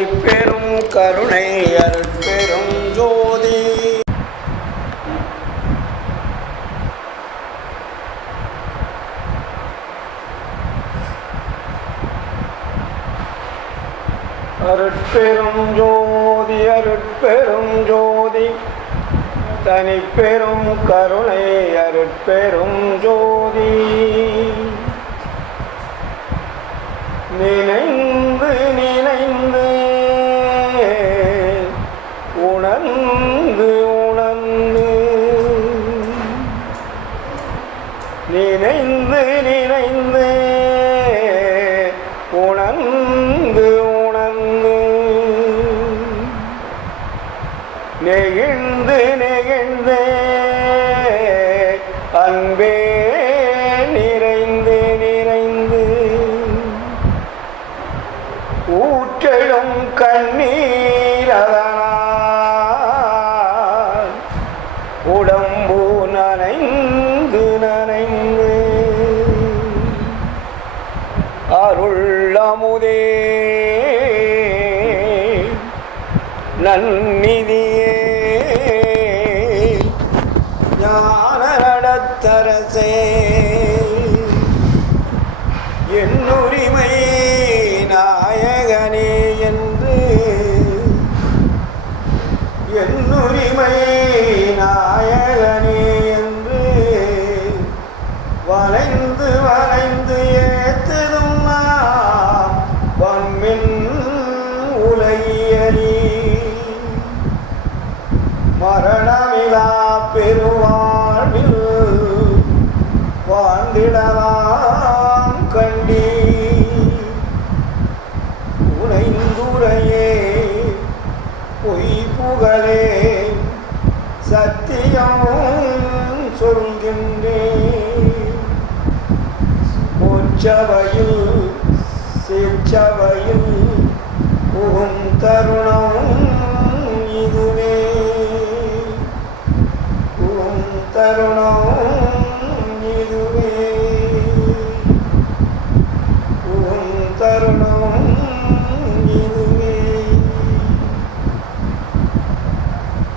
தனிப்பெரும் கருணை அருட்பெரும் ஜோதி. அருட்பெரும் ஜோதி அருட்பெரும் ஜோதி தனிப்பெரும் கருணை அருட்பெரும் ஜோதி. நினைந்து நினைந்து உணர்ந்து உணர்ந்து நினைந்து நினைந்து உணர்ந்து உணர்ந்து நெகிழ்ந்து நெகிழ்ந்து அன்பே நிறைந்து நிறைந்து ஊற்றெழும் கண்ணீரதனால் உடம்பு நனைந்து நனைந்து அருள் அமுதே நன்னிதியே ஞான நடத்தரசே என்னுரிமை நாயகனே என்று என்னுரிமை நாயகனே என்று வளைந்து வளைந்து ஏத்ததும் நாம் வன்மின் உலகியலி மரணமிலா பெருவாழ்வில் வாழ்ந்திடலாம் கண்டி உனைந்துரையே பொய் புகழே சத்தியம் சொல்கின்றேன். பொற்சபையில் சிற்சபையில் புகும் தருணம் இதுவே புகும் தருணம் இதுவே புகும் தருணம் இதுவே.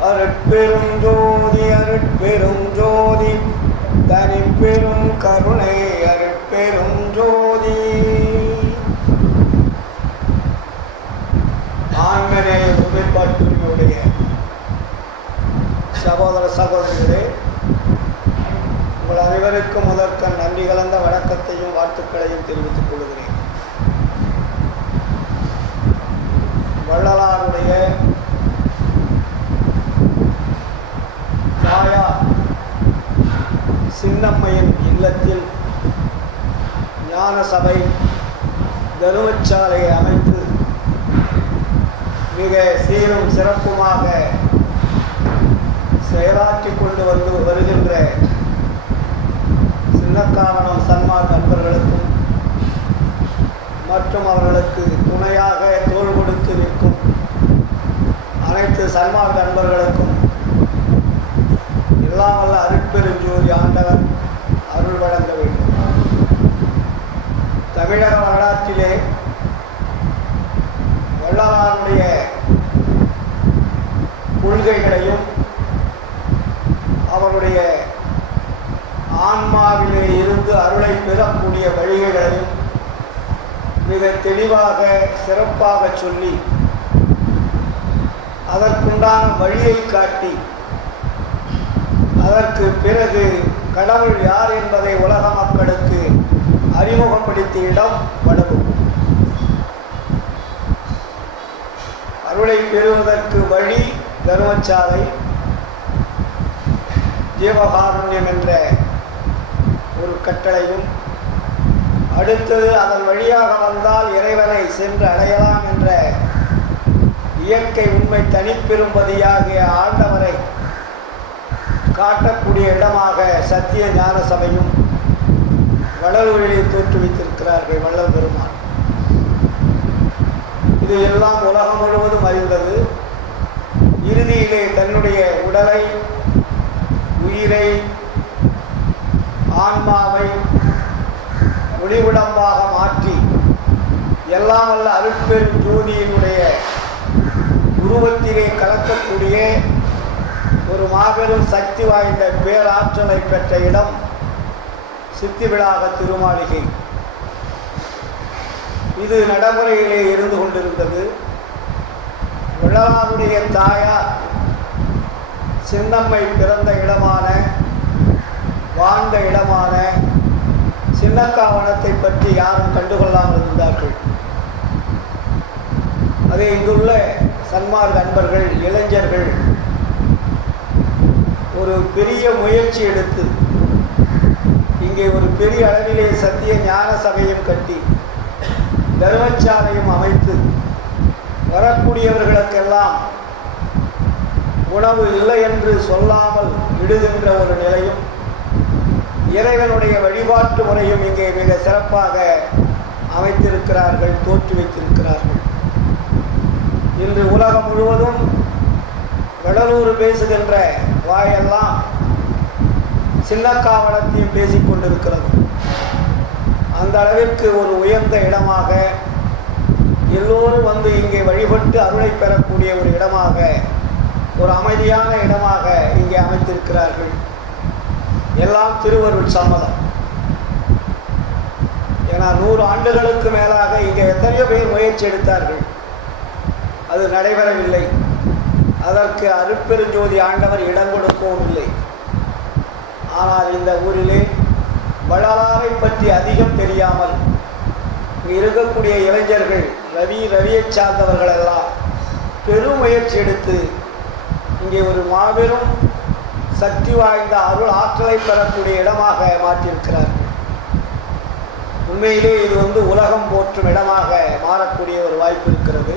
அருட்பெரும் ஜோதி அருட்பெரும் ஜோதி தனிப்பெரும் கருணை அருட்பெரும் ஜோதி. ஆண்மனேய உரிமைப்பாட்டுடைய சகோதர சகோதரிகளே, உங்கள் அனைவருக்கும் முதற்கண் நன்றி கலந்த வணக்கத்தையும் வாழ்த்துக்களையும் தெரிவித்துக் கொள்கிறேன். வள்ளலாருடைய தாயா சின்னம்மையின் இல்லத்தில் ஞான சபை தருமச்சாலையை அமைத்து மிக சீரும் சிறப்புமாக செயலாற்றி கொண்டு வருகின்ற சின்னக்காவனம் சன்மார்க்க நண்பர்களுக்கும் மற்றும் அவர்களுக்கு துணையாக தோள் கொடுத்து நிற்கும் அனைத்து சன்மார்க்க நண்பர்களுக்கும் எல்லாம் வல்ல அருட்பெருஞ்சோதி ஆண்டவர் அருள் வழங்க வேண்டும். தமிழக வரலாற்றிலே வள்ளலாருடைய கொள்கைகளையும் அவருடைய ஆன்மாவிலே இருந்து அருளை பெறக்கூடிய வழிகளையும் மிக தெளிவாக சிறப்பாக சொல்லி அதற்குண்டான வழியை காட்டி அதற்கு பிறகு கடவுள் யார் என்பதை உலக மக்களுக்கு அறிமுகப்படுத்திய இடம் வடபு. அருளை பெறுவதற்கு வழி தருமச்சாலை, ஜீவகாருண்யம் என்ற ஒரு கட்டளையும், அடுத்தது அதன் வழியாக வந்தால் இறைவனை சென்று அடையலாம் என்ற இயற்கை உண்மை தனிப்பெரும்பதியாகிய ஆண்டவரை காட்டக்கூடிய இடமாக சத்திய ஞான சபையும் வளர்வழியை தோற்றுவித்திருக்கிறார்கள் வள்ளல் பெருமான். இது எல்லாம் உலகம் முழுவதும் அறிந்தது. இறுதியிலே தன்னுடைய உடலை, உயிரை, ஆன்மாவை ஒளிவிடமாக மாற்றி எல்லாம் வல்ல அருட்பெரும் ஜோதியினுடைய உருவத்திலே கலக்கக்கூடிய ஒரு மாபெரும் சக்தி வாய்ந்த பேராற்றலை பெற்ற இடம் சித்திவிளாக திருமாளிகை. இது நடைமுறையிலே இருந்து கொண்டிருந்தது. வள்ளலாருடைய தாயார் சின்னம்மை பிறந்த இடமான வாழ்ந்த இடமான சின்னக்காவனத்தை பற்றி யாரும் கண்டுகொள்ளாமல் இருந்தார்கள். அதை இங்குள்ள சன்மார்க்க அன்பர்கள், இளைஞர்கள் ஒரு பெரிய முயற்சி எடுத்து இங்கே ஒரு பெரிய அளவிலே சத்திய ஞான சபையும் கட்டி தர்மசாலையும் அமைத்து வரக்கூடியவர்களுக்கெல்லாம் உணவு இல்லை என்று சொல்லாமல் இடுகின்ற ஒரு நிலையும் இறைவனுடைய வழிபாட்டு முறையும் இங்கே மிக சிறப்பாக அமைத்திருக்கிறார்கள், தோற்றி வைத்திருக்கிறார்கள். இன்று உலகம் முழுவதும் வடலூர் பேசுகின்ற வாயெல்லாம் சின்னக்காவனத்தையும் பேசிக்கொண்டிருக்கிறது. அந்த அளவிற்கு ஒரு உயர்ந்த இடமாக எல்லோரும் வந்து இங்கே வழிபட்டு அருளை பெறக்கூடிய ஒரு இடமாக, ஒரு அமைதியான இடமாக இங்கே அமைத்திருக்கிறார்கள். எல்லாம் திருவருள் சம்மதம். ஏன்னா 100 ஆண்டுகளுக்கு மேலாக இங்கே எத்தனையோ பேர் முயற்சி எடுத்தார்கள், அது நடைபெறவில்லை. அதற்கு அருட்பெருஞ்சோதி ஆண்டவர் இடம் கொடுக்கவும் இல்லை. ஆனால் இந்த ஊரிலே வள்ளலாரை பற்றி அதிகம் தெரியாமல் இங்கே இருக்கக்கூடிய இளைஞர்கள், ரவியை சார்ந்தவர்கள் எல்லாம் பெரும் முயற்சி எடுத்து இங்கே ஒரு மாபெரும் சக்தி வாய்ந்த அருள் ஆற்றலை பெறக்கூடிய இடமாக மாற்றியிருக்கிறார்கள். உண்மையிலே இது உலகம் போற்றும் இடமாக மாறக்கூடிய ஒரு வாய்ப்பு இருக்கிறது.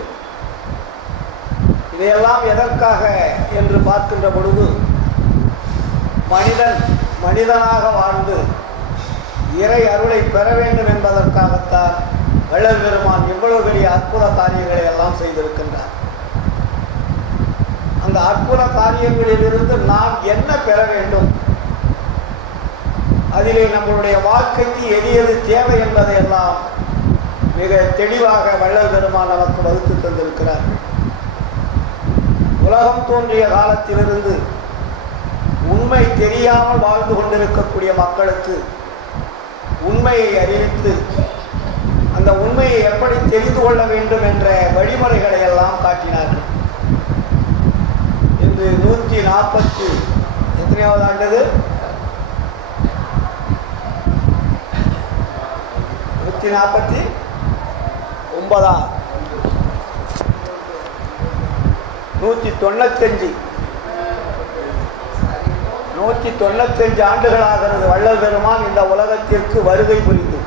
இதையெல்லாம் எதற்காக என்று பார்க்கின்ற பொழுது, மனிதனாக வாழ்ந்து இறை அருளை பெற வேண்டும் என்பதற்காகத்தான் வள்ளல் பெருமான் இவ்வளவு பெரிய அற்புத காரியங்களை எல்லாம் செய்திருக்கின்றார். அந்த அற்புத காரியங்களிலிருந்து நாம் என்ன பெற வேண்டும், அதிலே நம்மளுடைய வாழ்க்கைக்கு எது எது தேவை என்பதை எல்லாம் மிக தெளிவாக வள்ளல் பெருமான் நமக்கு வகுத்து தந்திருக்கிறார்கள். உலகம் தோன்றிய காலத்திலிருந்து உண்மை தெரியாமல் வாழ்ந்து கொண்டிருக்கக்கூடிய மக்களுக்கு உண்மையை அறிவித்து அந்த உண்மையை எப்படி தெரிந்து கொள்ள வேண்டும் என்ற வழிமுறைகளை எல்லாம் காட்டினார்கள். இன்று 140 எத்தனையாவது ஆண்டது 149 195 ஆண்டுகளாகிறது வள்ளல் பெருமான் இந்த உலகத்திற்கு வருகை புரிந்து.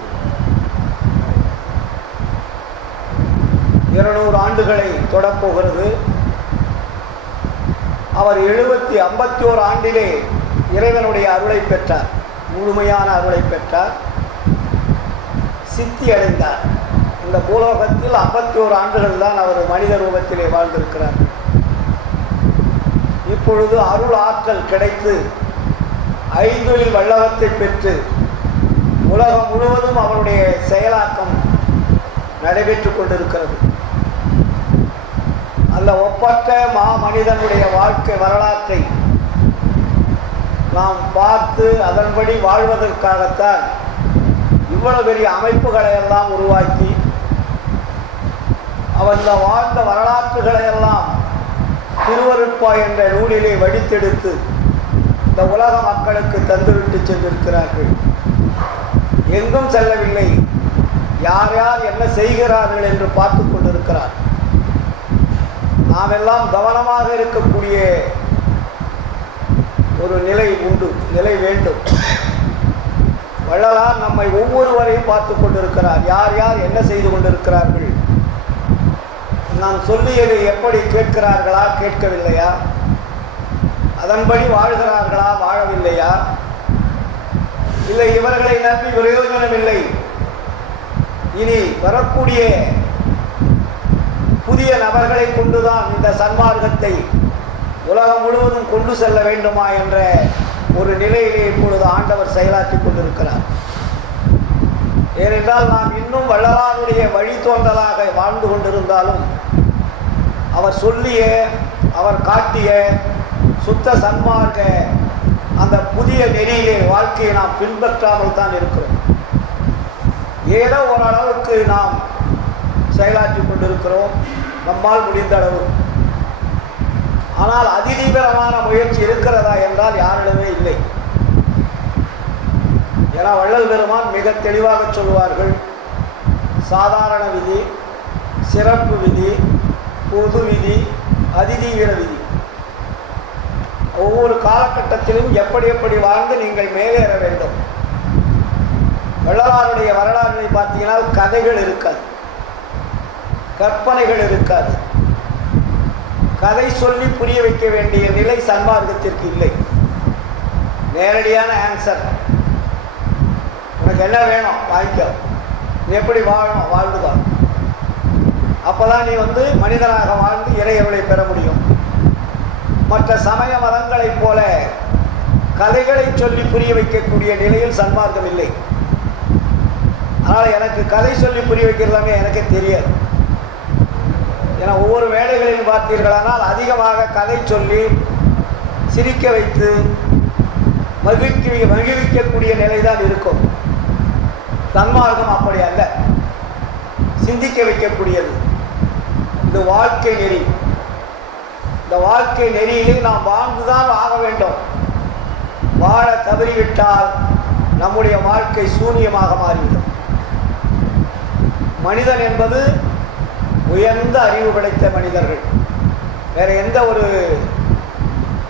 200 ஆண்டுகளை தொடப்போகிறது. அவர் 51 ஆண்டிலே இறைவனுடைய அருளை பெற்றார், முழுமையான அருளை பெற்றார், சித்தி அடைந்தார். இந்த பூலோகத்தில் 51 ஆண்டுகள் தான் அவர் மனித ரூபத்திலே வாழ்ந்திருக்கிறார். இப்பொழுது அருள் ஆற்றல் கிடைத்து ஐந்தொழில் வல்லவத்தை பெற்று உலகம் முழுவதும் அவருடைய செயலாக்கம் நடைபெற்று கொண்டிருக்கிறது. அந்த ஒப்பற்ற மனிதனுடைய வாழ்க்கை வரலாற்றை நாம் பார்த்து அதன்படி வாழ்வதற்காகத்தான் இவ்வளவு பெரிய அமைப்புகளை எல்லாம் உருவாக்கி அவன் வாழ்ந்த வரலாற்றுகளை எல்லாம் திருவருட்பா என்ற நூலிலே வடித்தெடுத்து இந்த உலக மக்களுக்கு தந்துவிட்டு சென்றிருக்கிறார்கள். எங்கும் செல்லவில்லை, யார் யார் என்ன செய்கிறார்கள் என்று பார்த்து கொண்டிருக்கிறார். நாம் எல்லாம் கவனமாக இருக்கக்கூடிய ஒரு நிலை வேண்டும். வள்ளலார் நம்மை ஒவ்வொருவரையும் பார்த்து கொண்டிருக்கிறார். யார் யார் என்ன செய்து கொண்டிருக்கிறார்கள், நாம் சொல்லியதை எப்படி கேட்கிறார்களா, கேட்கவில்லையா, அதன்படி வாழ்கிறார்களா, வாழவில்லையா, இல்லை இவர்களை நம்பி பிரயோஜனம் இல்லை, இனி வரக்கூடிய புதிய நபர்களை கொண்டுதான் இந்த சன்மார்க்கத்தை உலகம் முழுவதும் கொண்டு செல்ல வேண்டுமா என்ற ஒரு நிலையிலே இப்பொழுது ஆண்டவர் செயலாற்றி கொண்டிருக்கிறார். ஏனென்றால் நாம் இன்னும் வள்ளலாருடைய வழித்தோன்றலாக வாழ்ந்து கொண்டிருந்தாலும் அவர் சொல்லிய அவர் காட்டிய சுத்த சன்மார்க்க அந்த புதிய நெறியிலே வாழ்க்கையை நாம் பின்பற்றாமல் தான் இருக்கிறோம். ஏதோ ஓரளவுக்கு நாம் செயலாற்றி கொண்டிருக்கிறோம் நம்மால் முடிந்த அளவு. ஆனால் அதிதீவிரமான முயற்சி இருக்கிறதா என்றால் யாரிடமே இல்லை. ஏன்னா வள்ளல் பெருமான் மிக தெளிவாக சொல்வார்கள், சாதாரண விதி, சிறப்பு விதி, பொது விதி, அதிதீவிர விதி. ஒவ்வொரு காலகட்டத்திலும் எப்படி எப்படி வாழ்ந்து நீங்கள் மேலேற வேண்டும். வள்ளலாருடைய வரலாறுகளை பார்த்தீங்கன்னா கதைகள் இருக்காது, கற்பனைகள் இருக்காது. கதை சொல்லி புரிய வைக்க வேண்டிய நிலை சன்மார்க்கத்திற்கு இல்லை. நேரடியான ஆன்சர், உனக்கு என்ன வேணும் வாங்கிக்க, நீ எப்படி வாழணும் வாழ்ந்துதான். அப்போதான் நீ மனிதனாக வாழ்ந்து இறையருளை பெற முடியும். மற்ற சமய மதங்களைப் போல கதைகளை சொல்லி புரிய வைக்கக்கூடிய நிலையில் சன்மார்க்கம் இல்லை. அதனால் எனக்கு கதை சொல்லி புரிய வைக்கிறதாமே எனக்கு தெரியாது. ஏன்னா ஒவ்வொரு வேலைகளிலும் பார்த்தீர்களானால் அதிகமாக கதை சொல்லி சிரிக்க வைத்து மகிழ்விக்கக்கூடிய நிலை தான் இருக்கும். சன்மார்க்கம் அப்படி அல்ல, சிந்திக்க வைக்கக்கூடியது. இது வாழ்க்கை நெறி. இந்த வாழ்க்கை நெறியிலே நாம் வாழ்ந்துதான் ஆக வேண்டும். வாழ தவறிவிட்டால் நம்முடைய வாழ்க்கை சூன்யமாக மாறிவிடும். மனிதன் என்பது உயர்ந்த அறிவு படைத்த மனிதர்கள். வேற எந்த ஒரு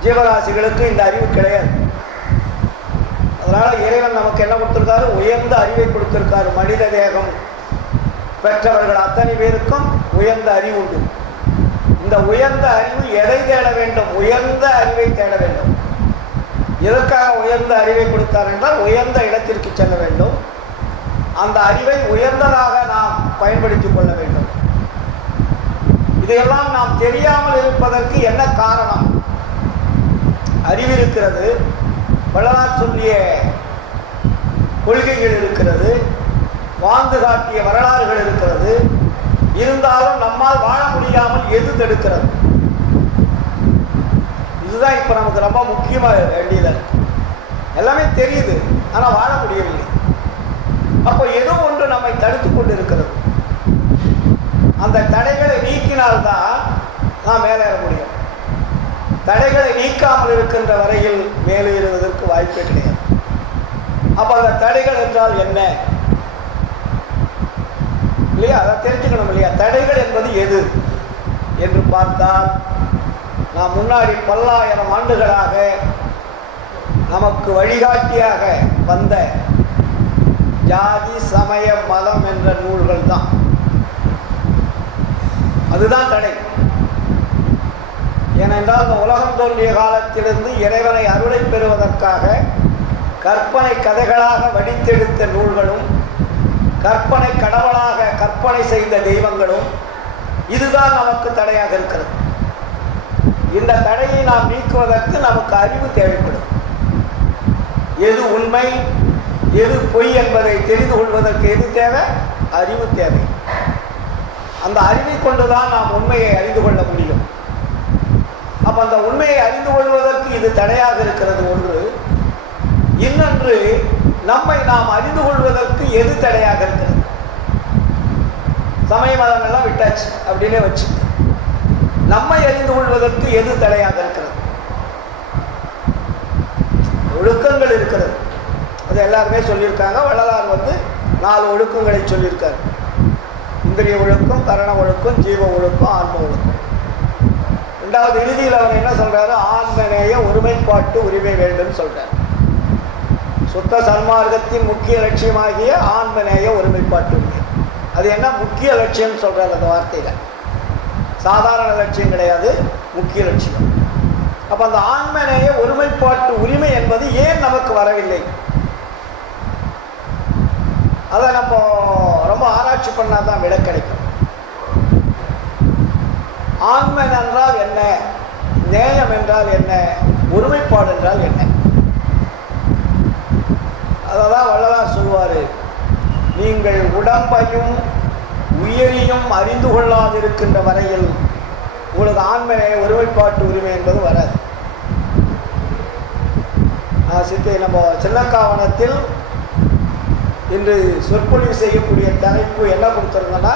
ஜீவராசிகளுக்கு இந்த அறிவு கிடையாது. அதனால இறைவன் நமக்கு என்ன கொடுத்திருக்காரு? உயர்ந்த அறிவை கொடுத்திருக்காரு. மனித தேகம் பெற்றவர்கள் அத்தனை பேருக்கும் உயர்ந்த அறிவு உண்டு. இந்த உயர்ந்த அறிவு எதை தேட வேண்டும்? உயர்ந்த அறிவை தேட வேண்டும். எதற்காக உயர்ந்த அறிவை கொடுத்தார் என்றால் உயர்ந்த இடத்திற்கு செல்ல வேண்டும். அந்த அறிவை உயர்ந்ததாக நாம் பயன்படுத்திக் கொள்ள வேண்டும். இதையெல்லாம் நாம் தெரியாமல் இருப்பதற்கு என்ன காரணம்? அறிவு இருக்கிறது, வள்ளலார் சொல்லிய கொள்கைகள் இருக்கிறது, வாழ்ந்து காட்டிய வரலாறுகள் இருக்கிறது. இருந்தாலும் நம்மால் வாழ முடியாமல் எது தடுக்கிறது? இதுதான் இப்போ நமக்கு ரொம்ப முக்கியமாக வேண்டியதாக இருக்கு. எல்லாமே தெரியுது, ஆனால் வாழ முடியவில்லை. அப்போ ஏதோ ஒன்று நம்மை தடுத்து கொண்டு இருக்கிறது. அந்த தடைகளை நீக்கினால்தான் நாம் மேலேற முடியும். தடைகளை நீக்காமல் இருக்கின்ற வரையில் மேலேறுவதற்கு வாய்ப்பே கிடையாது. அப்போ அந்த தடைகள் என்றால் என்ன இல்லையா? அதை தெரிஞ்சுக்கணும் இல்லையா? தடைகள் என்பது எது என்று பார்த்தால், நாம் முன்னாடி பல்லாயிரம் ஆண்டுகளாக நமக்கு வழிகாட்டியாக வந்த ஜாதி சமய மதம் என்ற நூல்கள் தான். அதுதான் தடை. ஏனென்றால் இந்த உலகம் தோன்றிய காலத்திலிருந்து இறைவனை அருளை பெறுவதற்காக கற்பனை கதைகளாக வடித்தெடுத்த நூல்களும் கற்பனை கடவுளாக கற்பனை செய்த தெய்வங்களும் இதுதான் நமக்கு தடையாக இருக்கிறது. இந்த தடையை நாம் நீக்குவதற்கு நமக்கு அறிவு தேவைப்படும். எது உண்மை எது பொய் என்பதை தெரிந்து கொள்வதற்கு எது தேவை? அறிவு தேவை. அந்த அறிவை கொண்டுதான் நாம் உண்மையை அறிந்து கொள்ள முடியும். அப்போ அந்த உண்மையை அறிந்து கொள்வதற்கு இது தடையாக இருக்கிறது ஒன்று. இன்னொன்று, நம்மை நாம் அறிந்து கொள்வதற்கு எது தடையாக இருக்கிறது? சமய மதங்கள்லாம் விட்டாச்சு அப்படின்னே வச்சு, நம்மை அறிந்து கொள்வதற்கு எது தடையாக இருக்கிறது? ஒழுக்கங்கள் இருக்கிறது. அது எல்லாருமே சொல்லியிருக்காங்க. வள்ளலார் 4 ஒழுக்கங்களை சொல்லியிருக்காரு. இந்திரிய ஒழுக்கம், கரண ஒழுக்கம், ஜீவ ஒழுக்கம், ஆன்ம ஒழுக்கம். ரெண்டாவது இறுதியில் அவர் என்ன சொல்றாரு? ஆன்மநேய ஒருமைப்பாட்டு உரிமை வேண்டும் சொல்றார். சுத்த சன்மார்க்கத்தின் முக்கிய லட்சியமாகிய ஆன்மநேய ஒருமைப்பாட்டு உரிமை. அது என்ன முக்கிய லட்சியம் சொல்றாரு அந்த வார்த்தையில. சாதாரண லட்சியம் கிடையாது, முக்கிய லட்சியம். அப்ப அந்த ஆன்மநேய ஒருமைப்பாட்டு உரிமை என்பது ஏன் நமக்கு வரவில்லை? அதை நம்ம ரொம்ப ஆராய்ச்சி பண்ணால் தான் விட கிடைக்கும். ஆன்மன் என்றால் என்ன? நேயம் என்றால் என்ன? ஒருமைப்பாடு என்றால் என்ன? அதை தான் வள்ளலார் சொல்வார். நீ நீங்கள் உடம்பையும் உயிரையும் அறிந்து கொள்ளாதிருக்கின்ற வரையில் உங்களுக்கு ஆண்மனை ஒருமைப்பாட்டு உரிமை என்பது வராது. நம்ம சின்னக்காவனத்தில் இன்று சொற்பொழிவு செய்யக்கூடிய தலைப்பு என்ன கொடுத்துருந்தோன்னா,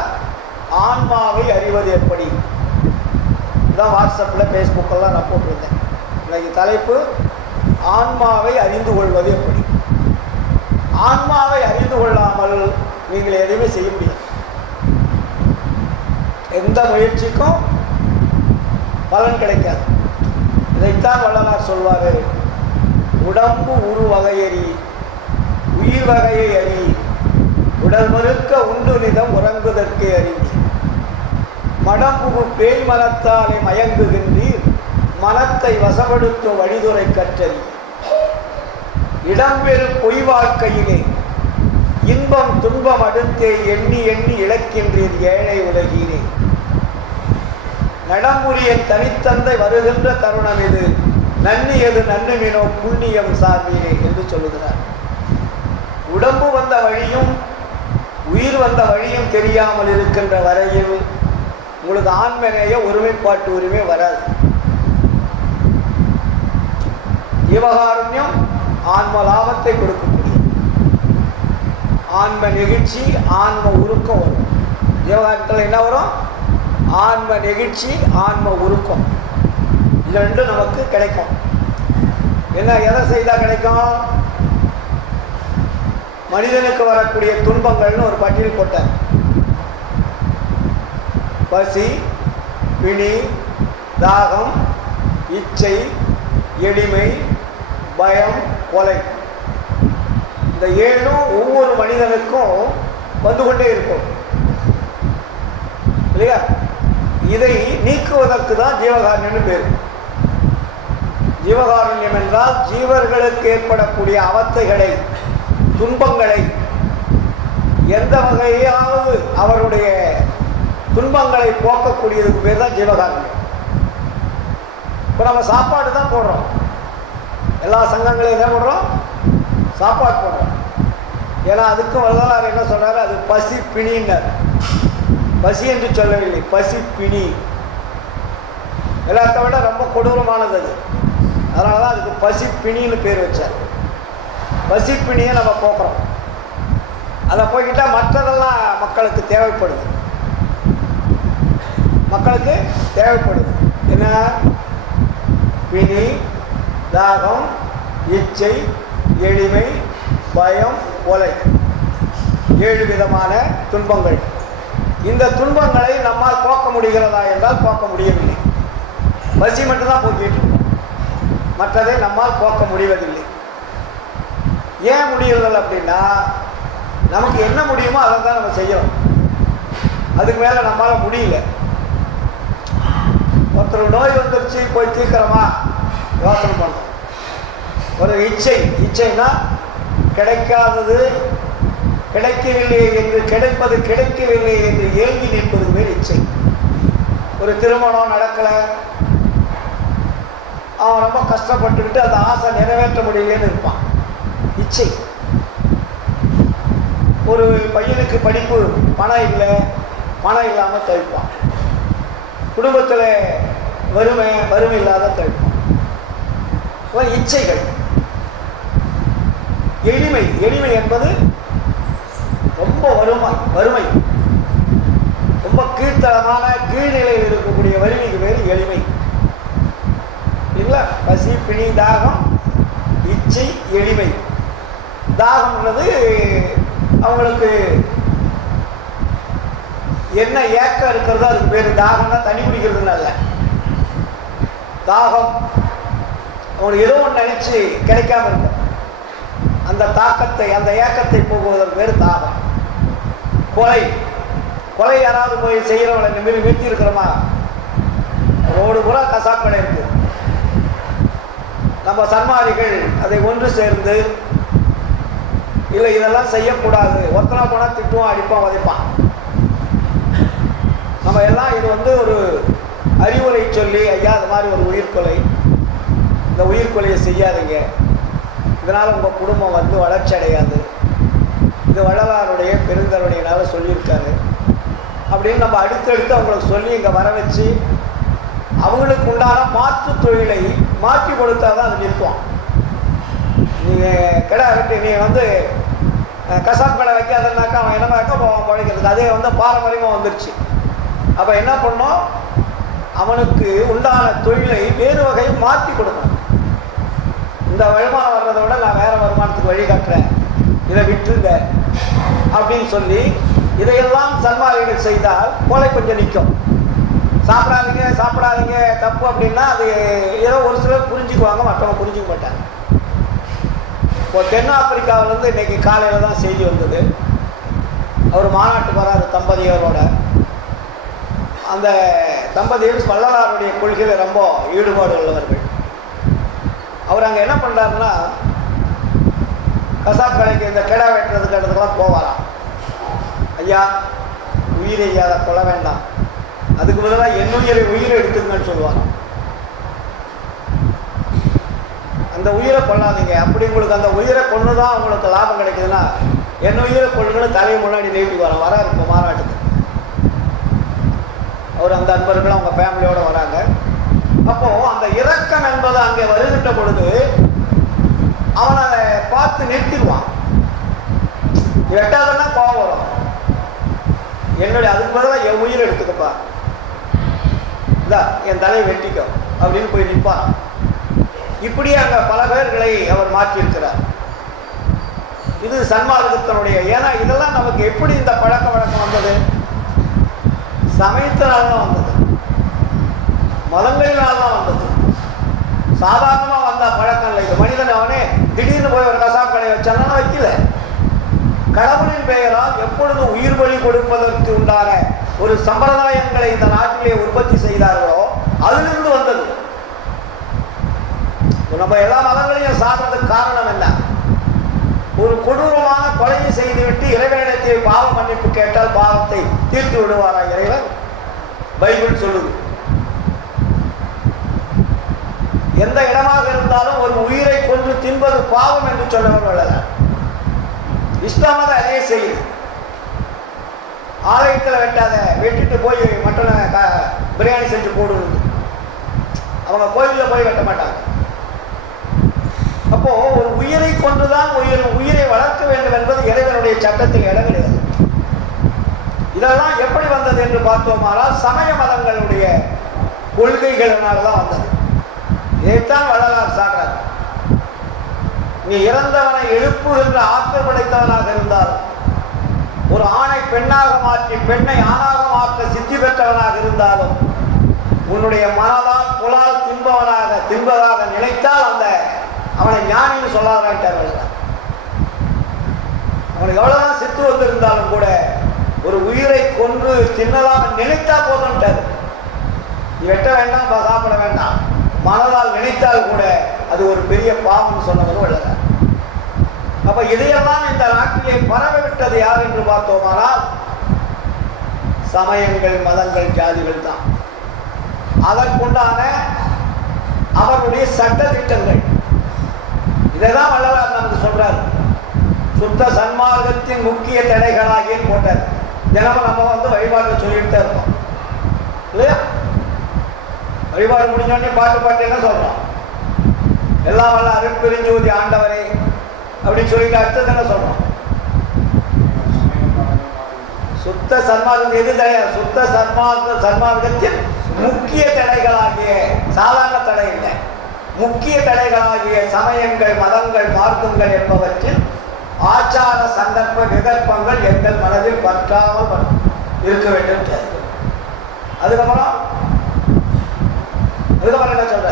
ஆன்மாவை அறிவது எப்படி. இதான் வாட்ஸ்அப்பில் ஃபேஸ்புக்கெல்லாம் நான் போட்டிருந்தேன். இன்னைக்கு தலைப்பு ஆன்மாவை அறிந்து கொள்வது எப்படி. ஆன்மாவை அறிந்து கொள்ளாமல் நீங்கள் எதையுமே செய்ய முடியாது. எந்த முயற்சிக்கும் பலன் கிடைக்காது. இதைத்தான் வள்ளலார் சொல்வார், உடம்பு உரு வகையறி உயிர் வகையை அறி, உடல் மறுக்க உண்டு நிதம் உறங்குதற்கு அறிவி, மடம்புகு பேய் மனத்தாலே மயங்குகின்றீர், மனத்தை வசப்படுத்தும் வழிதுறை கற்றறி, இடம்பெறு பொய் வாழ்க்கையிலே இன்பம் துன்பம் அடுத்தே எண்ணி எண்ணி இழக்கின்றீர் ஏழை உலகீரே, நடம்புரியன் தனித்தந்தை வருகின்ற தருணம் இது, நன்னியது நன்னுமினோ புண்ணியம் சார்பீனே என்று சொல்லுகிறார். உடம்பு வந்த வழியும் உயிர் வந்த வழியும் தெரியாமல் இருக்கின்ற வரையில் உங்களுக்கு ஆன்மநேய ஒருமைப்பாட்டு உரிமை வராது. ஜீவகாருண்யம் ஆன்ம லாபத்தை கொடுக்கக்கூடிய ஆன்ம நெகிழ்ச்சி, ஆன்ம உருக்கம் வரும். ஜீவகாரத்தில் என்ன வரும்? ஆன்ம நெகிழ்ச்சி, ஆன்ம உருக்கம். இது ரெண்டும் நமக்கு கிடைக்கும். என்ன எதை செய்தால் கிடைக்கும்? மனிதனுக்கு வரக்கூடிய துன்பங்கள்னு ஒரு பட்டியல் போட்டார். பசி, பிணி, தாகம், இச்சை, எளிமை, பயம், கொலை. இந்த ஏழும் ஒவ்வொரு மனிதனுக்கும் வந்து கொண்டே இருக்கும் இல்லையா? இதை நீக்குவதற்கு தான் ஜீவகாருண்யம் பேர். ஜீவகாருண்யம் என்றால் ஜீவர்களுக்கு ஏற்படக்கூடிய அவத்தைகளை, துன்பங்களை, எந்த வகையாவது அவருடைய துன்பங்களை போக்கக்கூடியதுக்கு பேர் தான் ஜீவகாருண்யம். இப்போ நம்ம சாப்பாடு தான் போடுறோம், எல்லா சங்கங்களையும் என்ன போடுறோம்? சாப்பாடு போடுறோம். ஏன்னா அதுக்கும் வள்ளலார் என்ன சொல்றாரு? அது பசி பிணின்னர். பசி என்று சொல்லவில்லை, பசி பிணி. எல்லாத்த விட ரொம்ப கொடூரமானது அது. அதனால தான் அதுக்கு பசி பிணின்னு பேர் வச்சார். பசி பிணியை நம்ம போக்குறோம். அதை போய்கிட்டால் மற்றதெல்லாம் மக்களுக்கு தேவைப்படுது. மக்களுக்கு தேவைப்படுது என்ன? பிணி, தாகம், இச்சை, எளிமை, பயம், கொலை, 7 விதமான துன்பங்கள். இந்த துன்பங்களை நம்மால் போக்க முடிகிறதா என்றால் போக்க முடியவில்லை. பசி மட்டும்தான் போக்கிட்டு இருக்கோம், மற்றதை நம்மால் போக்க முடிவதில்லை. ஏன் முடியறதில்லை அப்படின்னா, நமக்கு என்ன முடியுமோ அதை தான் நம்ம செய்யணும். அதுக்கு மேலே நம்மளால் முடியல. ஒருத்தர் நோய் வந்துருச்சு, போய் தீர்க்கிறோமா? யோசனை பண்ணணும். ஒரு இச்சைன்னா கிடைக்காதது கிடைக்கவில்லை என்று, கிடைப்பது கிடைக்கவில்லை என்று ஏங்கி நிற்பது பேர் இச்சை. ஒரு திருமணம் நடக்கலை, அவன் ரொம்ப கஷ்டப்பட்டுக்கிட்டு அந்த ஆசை நிறைவேற்ற முடியலன்னு இருப்பான், இச்சை. ஒரு பையனுக்கு படிப்பு பணம் இல்லை, பணம் இல்லாமல் தவிப்பான். குடும்பத்தில் வறுமை இல்லாத தவிப்பான். இச்சைகள். எளிமை என்பது ரொம்ப வறுமை, ரொம்ப கீழ்த்தரமான கீழ்நிலையில் இருக்கக்கூடிய வறுமைக்கு பேர் எளிமை இல்லைங்களா? பசி, பிணி, தாகம், இச்சை, எளிமை. தாகம்ன்றது அவங்களுக்கு என்ன ஏக்கம் இருக்கிறதோ அதுக்கு பேர் தாகம்னா தண்ணி குடிக்கிறதுன்னு அல்ல. தாகம் அவங்களுக்கு ஏதோ ஒன்று நினைச்சு கிடைக்காம இருக்கும். அந்த தாக்கத்தை, அந்த ஏக்கத்தை போகுவதற்கு பேர் தாகம். கொலை யாராவது போய் செய்கிறவங்களை நிறுத்தி இருக்கிறோமா? ரோடு பூரா கசாக்கடை இருக்கு. நம்ம சன்மாரிகள் அதை ஒன்று சேர்ந்து, இல்லை இதெல்லாம் செய்யக்கூடாது, ஒத்தனா போனால் திட்டுவான், அடிப்பான், வதைப்பான். நம்ம எல்லாம் இது ஒரு அறிவுரை சொல்லி, ஐயா அது மாதிரி ஒரு உயிர்கொலை, இந்த உயிர்கொலையை செய்யாதீங்க, இதனால் உங்கள் குடும்பம் வளர்ச்சி அடையாது, இது வள்ளலாருடைய பெருந்தருடையினால சொல்லியிருக்காரு அப்படின்னு நம்ம அடுத்தடுத்து அவங்களுக்கு சொல்லி இங்கே வர வச்சு அவங்களுக்கு உண்டான மாற்று தொழிலை மாற்றி கொடுத்தா தான் அது நிற்கும். நீங்கள் கடை வெட்டி நீ வந்து கசாப் கடை வைக்காதனாக்கா அவன் என்ன வைக்க போவான் பழைக்கிறதுக்கு. அதே வந்து பாரம்பரியமாக வந்துருச்சு. அப்போ என்ன பண்ணோம், அவனுக்கு உண்டான தொழிலை வேறு வகையில் மாற்றி கொடுக்கணும். இந்த வருமானம் வர்றதை விட நான் வேறு வருமானத்துக்கு வழி காட்டுறேன், இதை விட்டுருங்க அப்படின்னு சொல்லி இதையெல்லாம் சன்மார்க்கர்கள் செய்தால் கொலை கொஞ்சம் நிற்கும். சாப்பிடாதீங்க தப்பு அப்படின்னா அது ஏதோ ஒரு சிலர் புரிஞ்சுக்குவாங்க, மற்றவங்க புரிஞ்சுக்க மாட்டாங்க. இப்போ தென்னாப்பிரிக்காவிலேருந்து இன்றைக்கி காலையில் தான் செய்தி வந்தது. அவர் மாநாட்டுக்கு வராரு தம்பதியரோட. அந்த தம்பதியர் வள்ளலாருடைய கொள்கையில் ரொம்ப ஈடுபாடு உள்ளவர்கள். அவர் அங்கே என்ன பண்ணுறாருன்னா, கசாப் கடைக்கு இந்த கிடா வெட்டுறதுக்கு இடத்துக்கெல்லாம் போவாராம். ஐயா, உயிரை அதை கொள்ள வேண்டாம், அதுக்கு பதிலாக உயிரை எடுத்துங்கன்னு சொல்லுவாராம். அந்த உயிரை கொள்ளாதீங்க, அப்படி உங்களுக்கு அந்த உயிரை கொண்டு தான் உங்களுக்கு லாபம் கிடைக்குதுன்னா உயிரை கொள்ளுங்கன்னு தலையை முன்னாடி நீட்டி வர இப்போ மாநாட்டுக்கு. அவர் அந்த அன்பர்கள் அவங்க ஃபேமிலியோடு வராங்க. அப்போது அந்த இரக்கம் என்பது அங்கே வருகின்ற பொழுது அவனை அதை பார்த்து நிறுத்திடுவான். வெட்டாதன்னா கோவம் வரும். அதுக்கு பதிலாக என் உயிரை எடுத்துக்கப்பா, இதா என் தலையை வெட்டிக்கோ அப்படின்னு போய் நிற்பான். இப்படியே அங்கே பல பேர்களை அவர் மாற்றியிருக்கிறார். இது சன்மார்க்கத்தினுடைய. ஏன்னா இதெல்லாம் நமக்கு எப்படி இந்த பழக்க வழக்கம் வந்தது? சமயத்தினால்தான் வந்தது, மதங்களினால்தான் வந்தது. சாதாரணமாக வந்த பழக்கம் இல்லை. இது மனிதன் அவனே திடீர்னு போய் ஒரு கசாப் கடை வச்சானா வைக்கல. கடவுளின் பெயரால் எப்பொழுது உயிர் பலி கொடுப்பதற்கு உண்டான ஒரு சம்பிரதாயங்களை இந்த நாட்டிலே உற்பத்தி செய்தார்களோ அதிலிருந்து வந்தது. நம்ம எல்லா மதங்களையும் சார்ந்ததுக்கு காரணம் என்ன? ஒரு கொடூரமான கொலையை செய்துவிட்டு இறைவனிடத்தை பாவ மன்னிப்பு கேட்டால் பாவத்தை தீர்த்து விடுவாரா இறைவன்? பைபிள் சொல்லுது. எந்த இடமாக இருந்தாலும் ஒரு உயிரை கொன்று தின்பது பாவம் என்று சொன்னவர் வள்ளலார். இஸ்லாமத அதே செய்யுது. ஆலயத்தில் வெட்டாத, வெட்டிட்டு போய் மட்டனை பிரியாணி செஞ்சு போடுவது. அவங்க கோயிலில் போய் வெட்ட மாட்டாங்க. அப்போ ஒரு உயிரை கொண்டுதான் உயிரை வளர்க்க வேண்டும் என்பது இறைவனுடைய சட்டத்தில் இடம் கிடையாது. இதெல்லாம் எப்படி வந்தது என்று பார்த்தோமானால் சமய மதங்களுடைய கொள்கைகளினால்தான் வந்தது. இதைத்தான் வள்ளலார் சாடுறார். நீ இறந்தவனை எழுப்புகின்ற ஆற்றல் படைத்தவனாக இருந்தாலும், ஒரு ஆணை பெண்ணாக மாற்றி பெண்ணை ஆணாக மாற்ற சித்தி பெற்றவனாக இருந்தாலும், உன்னுடைய மனதால் புலால் தின்பதாக நினைத்தால் அந்த அவனை ஞானின்னு சொல்லாதான்ட்டார் வள்ளலார். அவனுக்கு எவ்வளவுதான் சித்து வந்திருந்தாலும் கூட ஒரு உயிரை கொன்று தின்னலாம் நினைத்தா போதும்ட்டார். நீ வெட்ட வேண்டாம், சாப்பிட வேண்டாம், மனதால் நினைத்தால் கூட அது ஒரு பெரிய பாவம் சொன்னவர் வள்ளலார். அப்ப இதையெல்லாம் இந்த நாட்டிலே பரவ விட்டது யார் என்று பார்த்தோமானால் சமயங்கள், மதங்கள், ஜாதிகள் தான். அதற்குண்டான அவருடைய சட்ட திட்டங்கள். இதைதான் வள்ளலார் நமக்கு சொல்றாரு. சுத்த சன்மார்க்கத்தின் முக்கிய தடைகளாகிய போட்டார். தினமும் நம்ம வழிபாடு சொல்லிட்டு தான் இருக்கோம் இல்லையா? வழிபாடு முடிஞ்சோடனே பாட்டு என்ன சொல்றோம்? எல்லாம் வல்ல அருட்பெருஞ்சோதி ஆண்டவரே அப்படின்னு சொல்லிட்டு அடுத்தது என்ன சொல்றோம்? சுத்த சன்மார்க்கம் எது தடை? சுத்த சன்மார்க்கத்தின் முக்கிய தடைகளாகிய, சாதாரண தடை இல்லை, முக்கிய தடைகளாகிய சமயங்கள், மதங்கள், மார்க்கங்கள் என்பவற்றில் ஆச்சார சந்தர்ப்ப விகற்பங்கள் எங்கள் மனதில் பற்றாமல் இருக்க வேண்டும். அதுக்கப்புறம் என்ன சொல்ற?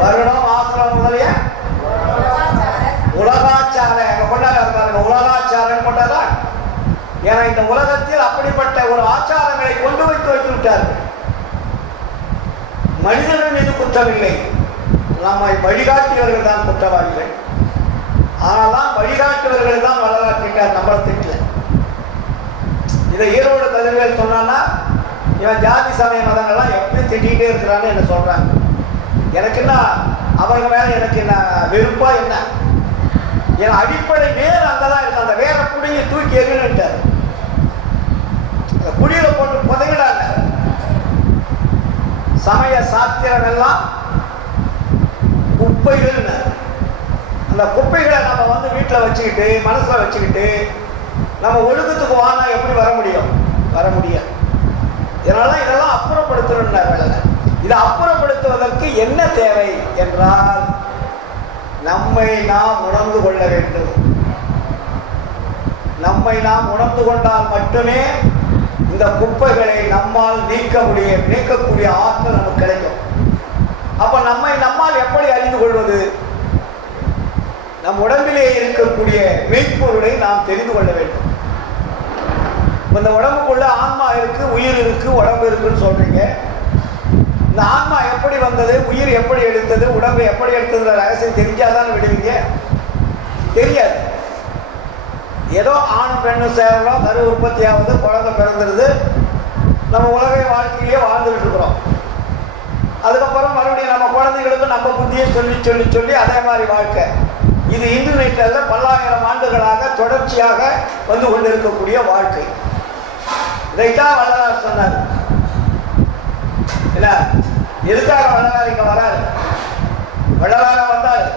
வருடம் ஆசிரம் முதலிய உலகாச்சார கொண்டாடுறாங்க. உலகாச்சாரம் கொண்டாதான். ஏன்னா இந்த உலகத்தில் அப்படிப்பட்ட ஒரு ஆச்சாரங்களை கொண்டு வைத்து விட்டார்கள். மனிதர்கள் மீது குற்றமில்லை, நம்மை வழிகாட்டியவர்கள் தான் குற்றவாளிகள். ஆனால் வழிகாட்டியவர்கள் தான் வளராட்டிட்டார், நம்மளை திட்டல. இதை ஈரோடு கதிர்கள் சொன்னான்னா இவன் ஜாதி சமய மதங்கள்லாம் எப்படி திட்டிகிட்டே இருக்கிறான்னு என்ன சொல்றாங்க. எனக்குன்னா அவங்க மேல எனக்கு என்ன வெறுப்பா என்ன? என் அடிப்படை வேறு அங்கதான் இருக்கு. அந்த வேற குடியை தூக்கி எறிட்டார். குடியில போட்டு புதையிடாங்க. சமய சாத்திரம் எல்லாம் குப்பைகள். அந்த குப்பைகளை நம்ம வந்து வீட்டில் வச்சுக்கிட்டு மனசுல வச்சுக்கிட்டு நம்ம ஒழுக்கத்துக்கு வானா எப்படி வர முடியும்? வர முடியாது. இதெல்லாம் அப்புறப்படுத்தணும் வேலை. இதை அப்புறப்படுத்துவதற்கு என்ன தேவை என்றால் நம்மை நாம் உணர்ந்து கொள்ள வேண்டும். நம்மை நாம் உணர்ந்து கொண்டால் மட்டுமே இந்த குப்பைகளை நம்மால் நீக்கக்கூடிய ஆற்றல் நமக்கு கிடைக்கும். அப்ப நம்மால் எப்படி அறிந்து கொள்வது? நம் உடம்பிலே இருக்கக்கூடிய மெய்ப்பொருளை நாம் தெரிந்து கொள்ள வேண்டும். இந்த உடம்புக்குள்ள ஆன்மா இருக்கு, உயிர் இருக்கு, உடம்பு இருக்குன்னு சொல்றீங்க. இந்த ஆன்மா எப்படி வந்தது, உயிர் எப்படி எடுத்தது, உடம்பு எப்படி எடுத்ததுன்ற ரகசியம் தெரிஞ்சாதான் விடுவீங்க? தெரியாது. ஏதோ ஆணும் பெண்ணும் சேரணும், கரு உற்பத்தியாவது, குழந்தை பிறந்துருது, நம்ம உலக வாழ்க்கையிலேயே வாழ்ந்துகிட்டு இருக்கிறோம். அதுக்கப்புறம் மறுபடியும் நம்ம குழந்தைகளுக்கு நம்ம புத்தியை சொல்லி சொல்லி சொல்லி அதே மாதிரி வாழ்க்கை. இது இன்டர்நெட்ல பல்லாயிரம் ஆண்டுகளாக தொடர்ச்சியாக வந்து கொண்டிருக்கக்கூடிய வாழ்க்கை. இதைத்தான் வள்ளலார் சொன்னார். இல்ல, எதுக்காக வள்ளலார் இங்க வராரு? வள்ளலார வந்தார்.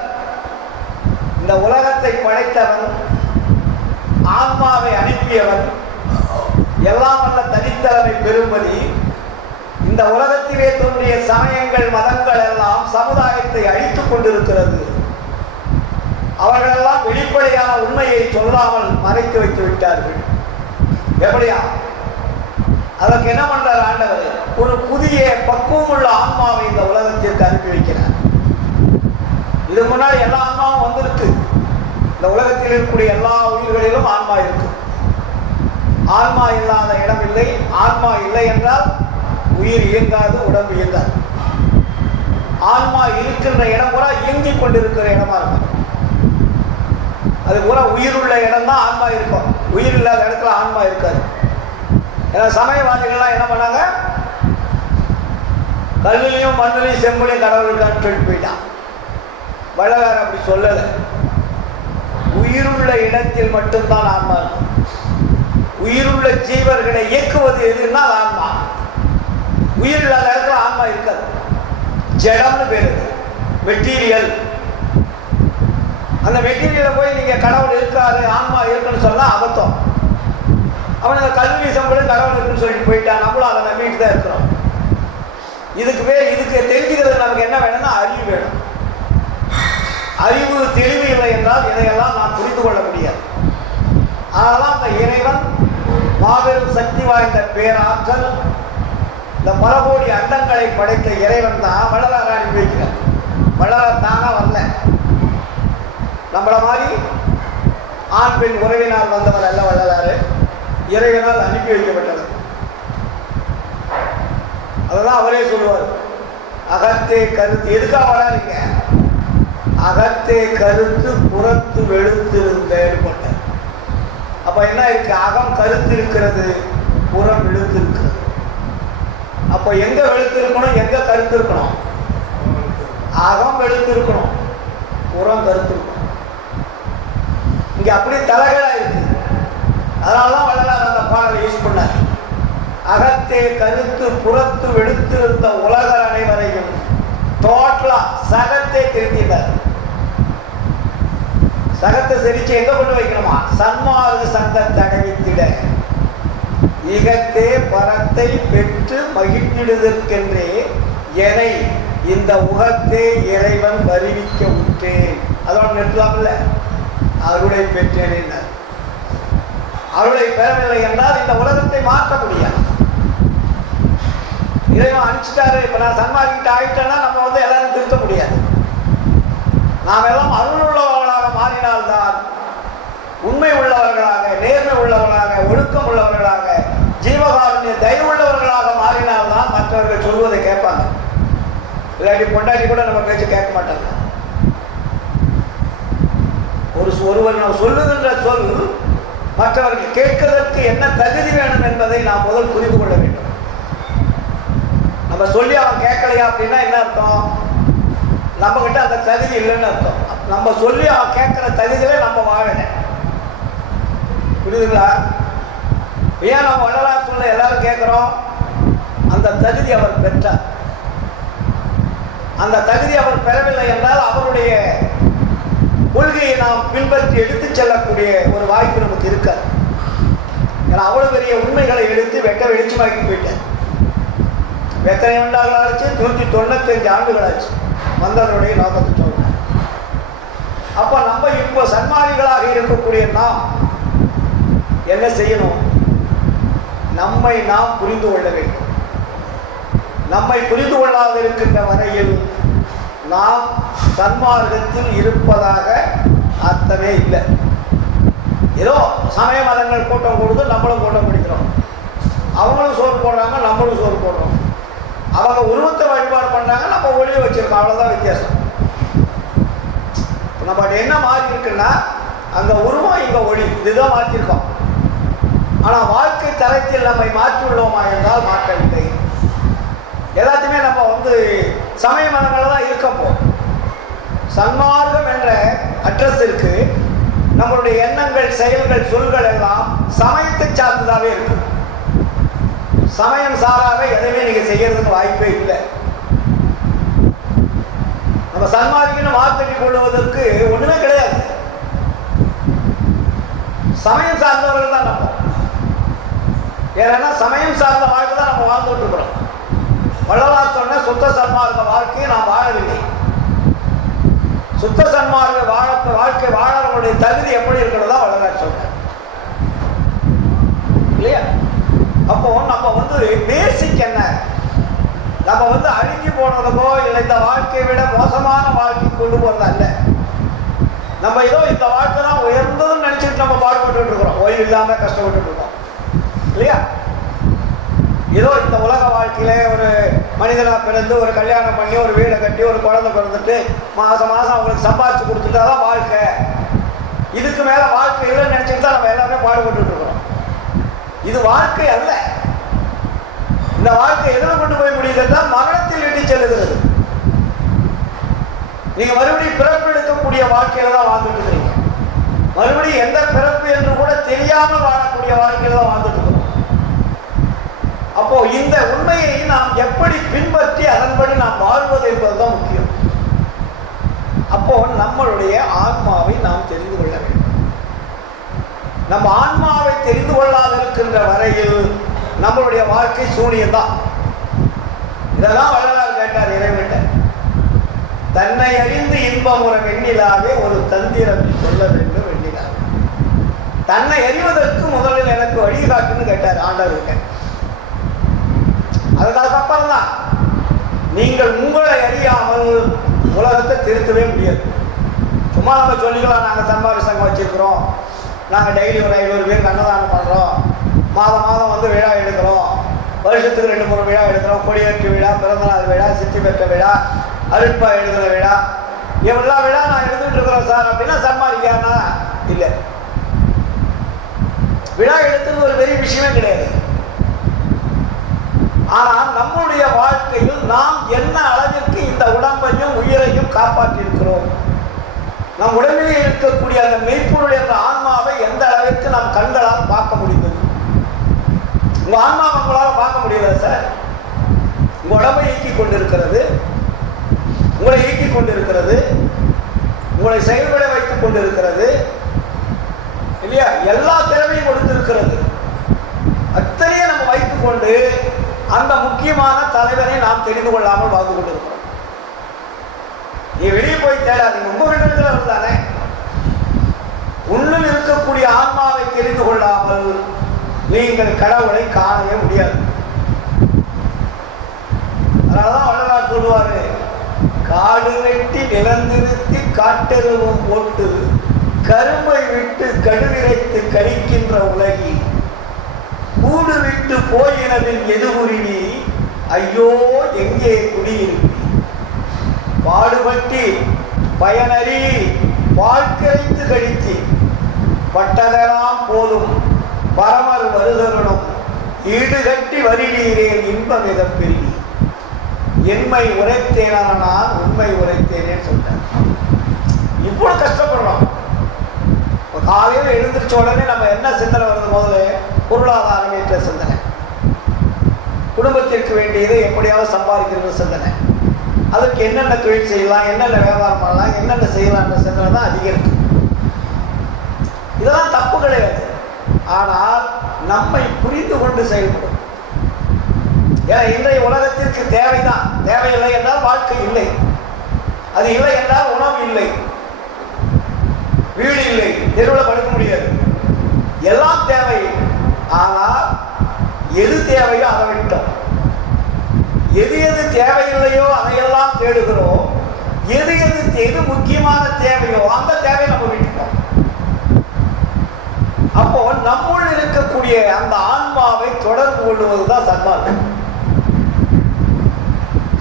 இந்த உலகத்தை படைத்தவன், ஆன்மாவை அனுப்பியவன், எல்லாம் வல்ல தனித்தலைமை பெறும்படி இந்த உலகத்திலே தோன்றிய சமயங்கள் மதங்கள் எல்லாம் சமுதாயத்தை அழித்துக் கொண்டிருக்கிறது. அவர்களெல்லாம் வெளிப்படையான உண்மையை சொல்லாமல் மறைத்து வைத்து விட்டார்கள். எப்படியா? அதற்கு என்ன பண்றார் ஆண்டவர்? ஒரு புதிய பக்குவம் உள்ள ஆன்மாவை இந்த உலகத்திற்கு அனுப்பி வைக்கிறார். இது முன்னாடி எல்லா ஆன்மாவும் வந்திருக்கு. இந்த உலகத்தில் இருக்கக்கூடிய எல்லா உயிர்களிலும் ஆன்மா இருக்கு. ஆன்மா இல்லாத இடம் இல்லை. ஆன்மா இல்லை என்றால் உயிர் இயங்காது, உடம்பு இயங்காது. ஆன்மா இருக்கின்ற இடம் பூரா இயங்கிக் கொண்டிருக்கிற இடமா இருக்கும். அது பூரா உயிர் உள்ள இடம் தான் ஆன்மா இருக்கும். உயிர் இல்லாத இடத்துல ஆன்மா இருக்காது. ஏன்னா சமயவாதிகள்லாம் என்ன பண்ணாங்க? கல்விலையும் மண்ணிலையும் செம்புலையும் கடவுள் இருக்கான்னு சொல்லிட்டு போயிட்டான். வள்ளலார் அப்படி சொல்லலை. உயிருள்ள இடத்தில் மட்டும்தான் ஆன்மா இருக்கும். உயிருள்ள ஜீவர்களை இயக்குவது எதுன்னா ஆன்மா. உயிர் இல்லாத இடத்துல ஆன்மா இருக்காது. ஜடம்னு பேரு, மெட்டீரியல். அந்த மெட்டீரியலை போய் நீங்க கடவுள் இருக்காரு, ஆன்மா இருக்குன்னு சொன்னா அபத்தம். அவனுக்கு கல்வி சம்பளம் கடவுள் இருக்குன்னு சொல்லிட்டு போயிட்டான். நம்மளும் அதை நம்பிட்டு தான் இருக்கிறோம். இதுக்கு தெரிஞ்சுக்கிறது நமக்கு என்ன வேணும்னா அறிவு வேணும். அறிவு தெளிவு இல்லை என்றால் இதையெல்லாம் நாம் புரிந்து கொள்ள முடியாது. அதனால அந்த இறைவன் மாபெரும் சக்தி வாய்ந்த பேராற்றல், இந்த பல கோடி அண்டங்களை படைத்த இறைவன் தான் வள்ளலார் அனுப்பி வைக்கிறார். வள்ளலார் தானா வரல. நம்மள மாதிரி ஆண் பெண் உறவினால் வந்தவர் அல்ல வள்ளலாறு. இறைவனால் அனுப்பி வைக்கப்பட்டவர். அதெல்லாம் அவரே சொல்லுவார். அகத்தே கருத்து. எதுக்காக வராருங்க? அகத்தே கருத்து புறத்து வெளுத்திருந்தேன்னு போட்டார். அப்ப என்ன இருக்கு? அகம் கருத்து இருக்கிறது, புறம் வெளுத்து இருக்கிறது. அப்ப எங்க வெளுத்து இருக்கணும், எங்க கருத்து இருக்கணும்? அகம் வெளுத்து இருக்கணும், புறம் கருத்து இருக்கணும். இங்க அப்படி தலைகளா இருக்கு. அதனாலதான் வள்ளலார் அந்த பாடலை யூஸ் பண்ணார். அகத்தே கருத்து புறத்து வெளுத்திருந்த உலகர் அனைவரையும் டோட்டலா சகத்தை திருத்தினார். சகத்தை சரிச்சு எங்க கொண்டு வைக்கணுமா? சன்மார்க்க சங்கத்தை அடைவித்திட இகத்தே பரத்தை பெற்று மகிழ்ந்திடுதற்கென்றே எனை இந்த உகத்தே இறைவன் வருவிக்க விட்டேன். அதோட நிறுத்தலாம்ல. அருளை பெற்றேன். அருளை பெறவில்லை என்றால் இந்த உலகத்தை மாற்ற முடியாது. இறைவன் அனுப்பிச்சிட்டாரு. இப்ப நான் சன்மார்க்கிட்ட ஆயிட்டேன்னா நம்ம வந்து எல்லாரும் திருத்த முடியாது. நாம் எல்லாம் அருள் உள்ளவர்களாக மாறினால்தான், உண்மை உள்ளவர்களாக, நேர்மை உள்ளவர்களாக, ஒழுக்கம் உள்ளவர்களாக, ஜீவகாருண்ய தயவு உள்ளவர்களாக மாறினால்தான் மற்றவர்கள் சொல்வதை கேட்பாங்க. இல்லாட்டி பொண்டாட்டி கூட நம்ம பேச்சு கேட்க மாட்டாங்க. ஒருவர் நாம் சொல்லுகின்ற சொல் மற்றவர்கள் கேட்கிறதற்கு என்ன தகுதி வேணும் என்பதை நாம் முதல் புரிந்து கொள்ள வேண்டும். நம்ம சொல்லி அவன் கேட்கலையா அப்படின்னா என்ன அர்த்தம்? நம்மக்கிட்ட அந்த தகுதி இல்லைன்னு அர்த்தம். நம்ம சொல்லி அவன் கேட்குற தகுதியில நம்ம வாழலை. புரியுதுங்களா? ஏன் நம்ம வள்ளலார் சொல்ல எல்லாரும் கேட்குறோம்? அந்த தகுதி அவர் பெற்றார். அந்த தகுதி அவர் பெறவில்லை என்றால் அவருடைய கொள்கையை நாம் பின்பற்றி எடுத்துச் செல்லக்கூடிய ஒரு வாய்ப்பு நமக்கு இருக்காது. ஏன்னா அவ்வளவு பெரிய உண்மைகளை எடுத்து வெட்ட வெளிச்சமாக்கி போயிட்டார். எத்தனை ஆண்டுகள் ஆச்சு? 195 ஆண்டுகள் ஆச்சு வந்தவருடைய நோக்கத்தை சொல்றேன். அப்ப நம்ம இப்போ சன்மானிகளாக இருக்கக்கூடிய நாம் என்ன செய்யணும்? நம்மை நாம் புரிந்து கொள்ள வேண்டும். நம்மை புரிந்து கொள்ளாது இருக்கின்ற வரையில் நாம் சன்மார்க்கத்தில் இருப்பதாக அர்த்தமே இல்லை. ஏதோ சமய மதங்கள் கூட்டம் கொடுத்து நம்மளும் கூட்டம் பிடிக்கிறோம். அவங்களும் சோறு போடுறாங்க, நம்மளும் சோறு போடுறோம். அவங்க உருவத்தை வழிபாடு பண்ணாங்க, நம்ம ஒளியை வச்சிருக்கோம். அவ்வளோதான் வித்தியாசம். நம்ம என்ன மாறி இருக்குன்னா அந்த உருவம் இங்கே ஒளி, இதுதான் மாற்றிருக்கோம். ஆனால் வாழ்க்கை தரத்தில் நம்மை மாற்றியுள்ளோமா என்றால் மாற்றவில்லை. எல்லாத்தையுமே நம்ம சமய மதங்களில் தான் இருக்கப்போ. சன்மார்க்கம் என்ற அட்ரஸிற்கு நம்மளுடைய எண்ணங்கள், செயல்கள், சொல்கள் எல்லாம் சமயத்தை சார்ந்ததாகவே இருக்கு. சமயம் சாராக எதையுமே நீங்க செய்யறதுக்கு வாய்ப்பே இல்லை. நம்ம சன்மார்க்கம்னு மாற்றிக் கொள்வதற்கு ஒண்ணுமே கிடையாது. சமயம் சார்ந்தவர்கள் தான் நம்ம. ஏன்னா சமயம் சார்ந்த வாழ்க்கை தான் நம்ம வாழ்ந்துட்டு இருக்கிறோம். வள்ளலார் சொன்ன சுத்த சன்மார்க்க வாழ்க்கையை நாம் வாழவில்லை. சுத்த சன்மார்க்க வாழ்க்கை வாழறவங்களுடைய தகுதி எப்படி இருக்கிறதா வள்ளலார் சொல்றார் இல்லையா? அப்போ நம்ம பேசிக் என்ன? நம்ம அழுகி போனதுக்கோ இல்லை இந்த வாழ்க்கையை விட மோசமான வாழ்க்கை கொண்டு போறது அல்ல. நம்ம ஏதோ இந்த வாழ்க்கை தான் உயர்ந்ததுன்னு நினைச்சிட்டு நம்ம பாடுபட்டு இருக்கிறோம். ஓய்வு இல்லாம கஷ்டப்பட்டு இருக்கோம் இல்லையா? ஏதோ இந்த உலக வாழ்க்கையில ஒரு மனிதனாக பிறந்து ஒரு கல்யாணம் பண்ணி ஒரு வீடை கட்டி ஒரு குழந்தை பிறந்துட்டு மாதம் அவங்களுக்கு சம்பாதிச்சு கொடுத்துட்டாதான் வாழ்க்கை. இதுக்கு மேல வாழ்க்கை இல்லைன்னு நினைச்சிட்டு தான் நம்ம எல்லாமே பாடுபட்டு இருக்கிறோம். இது வாழ்க்கை அல்ல. இந்த வாழ்க்கை எதில் கொண்டு போய் முடியுதுன்னா மரணத்தில் இட்டு செல்லுகிறது. நீங்க மறுபடியும் பிறப்பு எடுக்கக்கூடிய வாழ்க்கையில தான் வாழ்ந்துட்டு இருக்கீங்க. மறுபடியும் எந்த பிறப்பு என்று கூட தெரியாமல் வாழக்கூடிய வாழ்க்கையில தான் வாழ்ந்துட்டு இருக்கோம். அப்போ இந்த உண்மையை நாம் எப்படி பின்பற்றி அதன்படி நாம் வாழ்வது என்பதுதான் முக்கியம். அப்போ நம்மளுடைய ஆன்மாவை நாம் தெரிந்து கொள்ள வேண்டும். நம்ம ஆன்மாவை தெரிந்து கொள்ளாது இருக்கின்ற வரையில் நம்மளுடைய வாழ்க்கை சூனியம் தான். இதெல்லாம் வள்ளலார் கேட்டார் இறைவன்கிட்ட. தன்னை அறிந்து இன்பமுற வெண்ணிலாவே ஒரு தந்திரம் சொல்ல வேண்டும் வெண்ணிலாவே. தன்னை அறிவதற்கு முதலில் எனக்கு வழிகாட்டுன்னு கேட்டார் ஆண்டவர்கிட்ட. அதுக்கப்புறம் தான் நீங்கள் உங்களை அறியாமல் உலகத்தை திருத்தவே முடியாது. சும்மா நம்ம சொல்லிக்கலாம், நாங்கள் சன்மார்க்க சங்கம் வச்சிருக்கிறோம், நாங்கள் டெய்லி ஒரு 500 பேருக்கு அன்னதானம் பண்ணுறோம், மாதம் விழா எடுக்கிறோம், வருஷத்துக்கு 2-3 விழா எடுக்கிறோம், கொடியேற்று விழா, பிறந்தநாள் விழா, சித்தி பெற்ற விழா, அருட்பா எழுதுகிற விழா, எல்லா விழா நான் எழுதிட்டு இருக்கிறோம் சார் அப்படின்னா சன்மார்க்கியானா இல்லை. விழா எடுத்துன்னு ஒரு பெரிய விஷயமே கிடையாது. ஆனால் நம்முடைய வாழ்க்கையில் நாம் என்ன அளவிற்கு இந்த உடம்பையும் உயிரையும் காப்பாற்றி இருக்கிறோம், நம் உடம்பிலே இருக்கக்கூடிய அந்த மெய்ப்பொருள் என்ற ஆன்மாவை எந்த அளவிற்கு நாம் கண்களால் பார்க்க முடிந்தது. உங்க ஆன்மா உங்களால் பார்க்க முடியல சார். உங்க உடம்பை இயக்கிக் கொண்டிருக்கிறது, உங்களை இயக்கிக் கொண்டிருக்கிறது, உங்களை செயல்பட வைத்துக் கொண்டிருக்கிறது இல்லையா? எல்லா திறமையும் கொடுத்திருக்கிறது. அத்தனையே நம்ம வைத்துக் கொண்டு அந்த முக்கியமான தலைவரை நாம் தெரிந்து கொள்ளாமல் வாழ்ந்து கொண்டிருக்கிறோம். நீ வெளியே போய் தேடாதீங்க, உங்க வீடுகள் தானே. உள்ளில் இருக்கக்கூடிய ஆன்மாவை தெரிந்து கொள்ளாமல் நீங்கள் கடவுளை காணவே முடியாது. அதனாலதான் வள்ளலார் சொல்லுவாரு, காடு வெட்டி நிலந்திருத்தி காட்டெருவும் போட்டு கரும்பை விட்டு கடுவிரைத்து கழிக்கின்ற உலகி கூடு விட்டு போயினதில் எதுவுரிவி ஐயோ எங்கே குடியிருப்பி பாடுபட்டி பயனறி வாழ்க்கைத்து கழித்து பட்டதெல்லாம் போதும் பரமர் வருதருணும் ஈடுகட்டி வருகிறேன் இன்பமிதம் பெருகி. என்மை உரைத்தேனால் உண்மை உரைத்தேனேன்னு சொல்றார். இவ்வளவு கஷ்டப்படுறோம். காலையில் எழுந்திரிச்ச உடனே நம்ம என்ன சிந்தனை வருது? முதல்ல பொருளாதாரம் என்ற சிந்தனை, குடும்பத்திற்கு வேண்டியதை எப்படியாவது சம்பாதிக்கிறது சிந்தனை, அதற்கு என்னென்ன தொழில் செய்யலாம், என்னென்ன வியாபாரம் பண்ணலாம், என்னென்ன செய்யலாம்ன்ற சிந்தனை தான் அதிகம் இருக்கு. இதெல்லாம் தப்பு கிடையாது. ஆனால் நம்மை புரிந்து கொண்டு செயல்படும். ஏன்னா இன்றைய உலகத்திற்கு தேவைதான். தேவையில்லை என்றால் வாழ்க்கை இல்லை, அது இல்லை என்றால் உணவு இல்லை, வீடு இல்லை, தெருவில் படுக்க முடியாது. எல்லாம் தேவை. ஆனால் எது தேவையோ அதை விட்டோம். எது எது தேவையில்லையோ அதையெல்லாம் தேடுகிறோம். எது எது முக்கியமான தேவையோ அந்த தேவையை நம்ம விட்டுட்டோம். அப்போ நம்முள் இருக்கக்கூடிய அந்த ஆன்மாவை தொடர்பு கொள்வதுதான் சன்மார்க்கம்.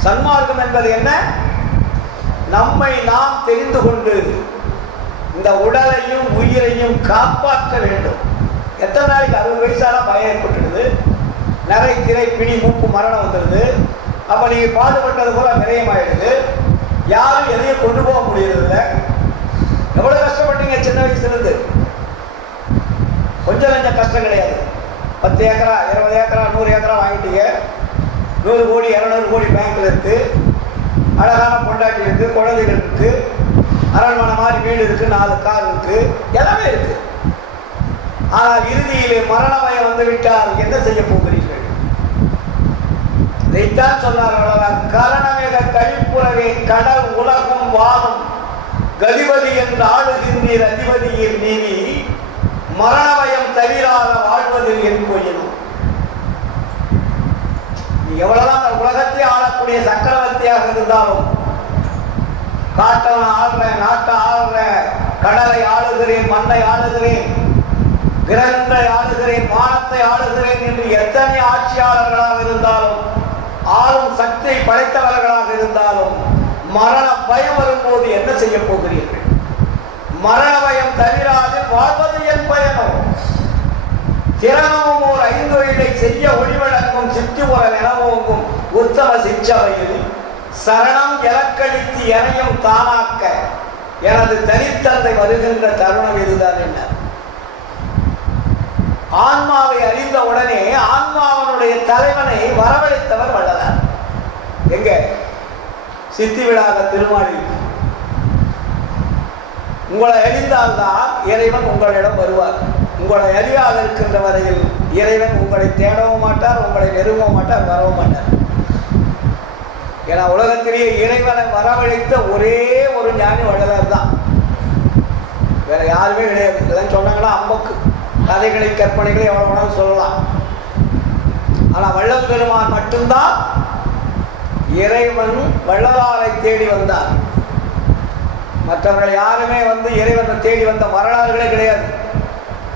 சன்மார்க்கம் என்பது என்ன? நம்மை நாம் தெரிந்து கொண்டு இந்த உடலையும் உயிரையும் காப்பாற்ற வேண்டும். எத்தனை நாளைக்கு 60 வயசான பயம் ஏற்பட்டுடுது, நிறைய திரை பிடி மூப்பு மரணம் வந்துடுது. அப்போ நீங்கள் பாடுபட்டது போல விரயமாயிடுது. யாரும் எதையும் கொண்டு போக முடியறதில்லை. எவ்வளோ கஷ்டப்பட்டீங்க சின்ன வயசுலேருந்து? கொஞ்சம் கொஞ்சம் கஷ்டம் கிடையாது. 10 ஏக்கரா 20 ஏக்கரா 100 ஏக்கரா வாங்கிட்டீங்க. 100 கோடி 200 கோடி பேங்க்ல இருக்கு. அழகான பொண்டாட்டி இருக்கு, குழந்தைகள் இருக்கு, அரண்மனை மாதிரி வீடு இருக்கு, 4 கார் இருக்கு, எல்லாமே இருக்கு. ஆனால் இறுதியிலே மரணமயம் வந்து விட்டால் என்ன செய்ய போகிறீர்கள்? இதைத்தான் சொன்னார் கரணமிக கழிப்புறவே கடல் உலகம் வானம் கதிபதி என்று ஆளுகின்றீர் அதிபதியின் நீதி மரணமயம் தவிராத வாழ்வதில் என் போயினும். எவ்வளவுதான் அந்த உலகத்தை ஆளக்கூடிய சக்கரவர்த்தியாக இருந்தாலும், காட்டவன் ஆளுறேன், நாட்டை ஆளுறேன், கடலை ஆளுகிறேன், மண்ணை ஆளுகிறேன், கிரகங்களை ஆளுகிறேன், வானத்தை ஆளுகிறேன் என்று எத்தனை ஆட்சியாளர்களாக இருந்தாலும், ஆளும் சக்தியை படைத்தவர்களாக இருந்தாலும், மரண பயம் வரும்போது என்ன செய்ய போகிறீர்கள்? மரண பயம் தவிராது வாழ்வது என் பயணம். திறனமும் ஓர் 5 வயதை செய்ய ஒளிவழங்கும் சித்தி உர நிலவோங்கும் உத்தம சிச்சவையில் சரணம் இலக்களித்து எனையும் தானாக்க எனது தனித்தந்தை வருகின்ற தருணம் இதுதான். என்ன ஆன்மாவை அறிந்த உடனே ஆன்மாவனுடைய தலைவனை வரவழைத்தவர் வள்ளலார். எங்க? சித்தி விழாக திருமாளி. உங்களை அறிந்தால்தான் இறைவன் உங்களிடம் வருவார். உங்களை அறியாத இருக்கின்ற வரையில் இறைவன் உங்களை தேடவும் மாட்டார், உங்களை நெருங்கவும் மாட்டார், வரவும் மாட்டார். ஏன்னா உலகத்திலேயே இறைவனை வரவழைத்த ஒரே ஒரு ஞானி வள்ளலார் தான். வேற யாருமே கிடையாது. இதெல்லாம் சொன்னாங்கன்னா அம்பக்கு கதைகளை கற்பனைகளை எவ்வளவு வேணாலும் சொல்லலாம். ஆனால் வள்ளல் பெருமான் மட்டும்தான் இறைவன் வள்ளலாரை தேடி வந்தார். மற்றவர்கள் யாருமே இறைவனை தேடி வந்த வரலாறுகளே கிடையாது.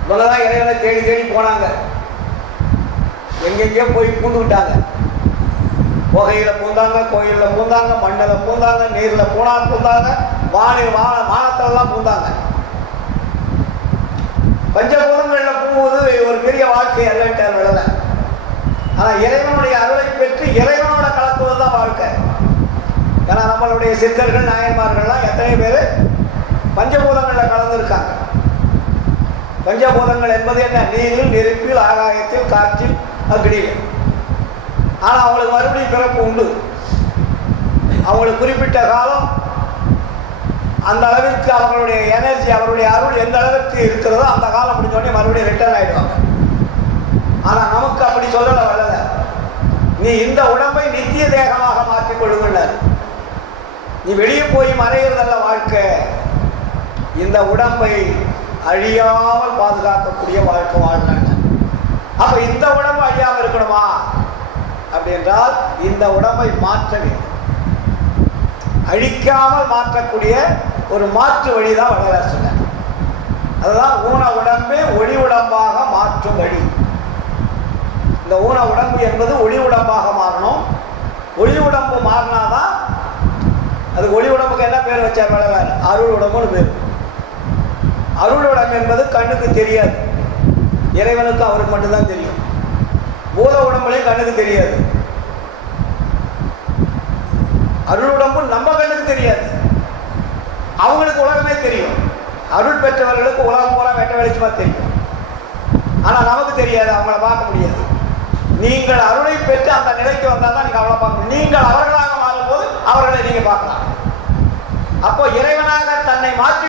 இவங்கதான் இறைவனை தேடி தேடி போனாங்க. எங்கெங்கேயோ போய் பூந்துக்கிட்டாங்க. புகையில பூந்தாங்க, கோயிலில் பூந்தாங்க, மண்ணில் பூந்தாங்க, நீரில் பூந்தாங்க, வானத்திலெல்லாம் பூந்தாங்க. பஞ்சபூதங்களில் பூவுவது ஒரு பெரிய வாழ்க்கை அல்லன்ட்டார் விடலை. ஆனால் இறைவனுடைய அருளை பெற்று இறைவனோட கலக்குவது தான் வாழ்க்கை. ஏன்னா நம்மளுடைய சித்தர்கள் நாயன்மார்கள்லாம் எத்தனை பேர் பஞ்சபூதங்களில் கலந்துருக்காங்க. பஞ்சபூதங்கள் என்பது என்ன? நீரில், நெருப்பில், ஆகாயத்தில், காற்றில், அக்னியில். ஆனால் அவங்களுக்கு மறுபடியும் பிறப்பு உண்டு. அவங்களுக்கு குறிப்பிட்ட காலம் அந்த அளவிற்கு அவங்களுடைய எனர்ஜி, அவருடைய அருள் எந்த அளவிற்கு இருக்கிறதோ அந்த காலம் முடிஞ்சோடனே மறுபடியும் ரிட்டர்ன் ஆகிடுவாங்க. ஆனால் நமக்கு அப்படி சொல்லலை வள்ளல. நீ இந்த உடம்பை நித்திய தேகமாக மாற்றிக்கொள்ளுங்கள். நீ வெளியே போய் மறைகிறதல்ல வாழ்க்கை. இந்த உடம்பை அழியாமல் பாதுகாக்கக்கூடிய வாழ்க்கை வாழ்றாங்க. அப்ப இந்த உடம்பு அழியாமல் இருக்கணுமா அப்படின்றால் இந்த உடம்பை மாற்ற வேண்டும். அழிக்காமல் மாற்றக்கூடிய ஒரு மாற்று வழிதான் வள்ளலார் சொன்னார். அதுதான் ஊன உடம்பே ஒளி உடம்பாக மாற்றும் வழி. இந்த ஊன உடம்பு என்பது ஒளி உடம்பாக மாறணும். ஒளி உடம்பு மாறினாதான் அது ஒளி உடம்புக்கு என்ன பேர் வச்சார் வள்ளலார்? அருள் உடம்புன்னு பேர். அருள் உடம்பு என்பது கண்ணுக்கு தெரியாது, இறைவனுக்கு அவருக்கு மட்டும்தான் தெரியும். பூத உடம்புலையும் கண்ணுக்கு தெரியாது. அருளுடம்பு நம்ம கண்ணுக்கு தெரியாது, அவங்களுக்கு உலகமே தெரியும். அருள் பெற்றவர்களுக்கு உலகம் பூரா வெட்ட வெளிச்சமா தெரியும். ஆனா நமக்கு தெரியாது, அவங்கள பார்க்க முடியாது. நீங்கள் அருளை பெற்று அந்த நிலைக்கு வந்தால் தான் நீங்க அவளை பார்க்க முடியும். நீங்கள் அவர்களாக மாறும்போது அவர்களை நீங்க பார்க்கலாம். அப்போ இறைவனாக தன்னை மாற்றி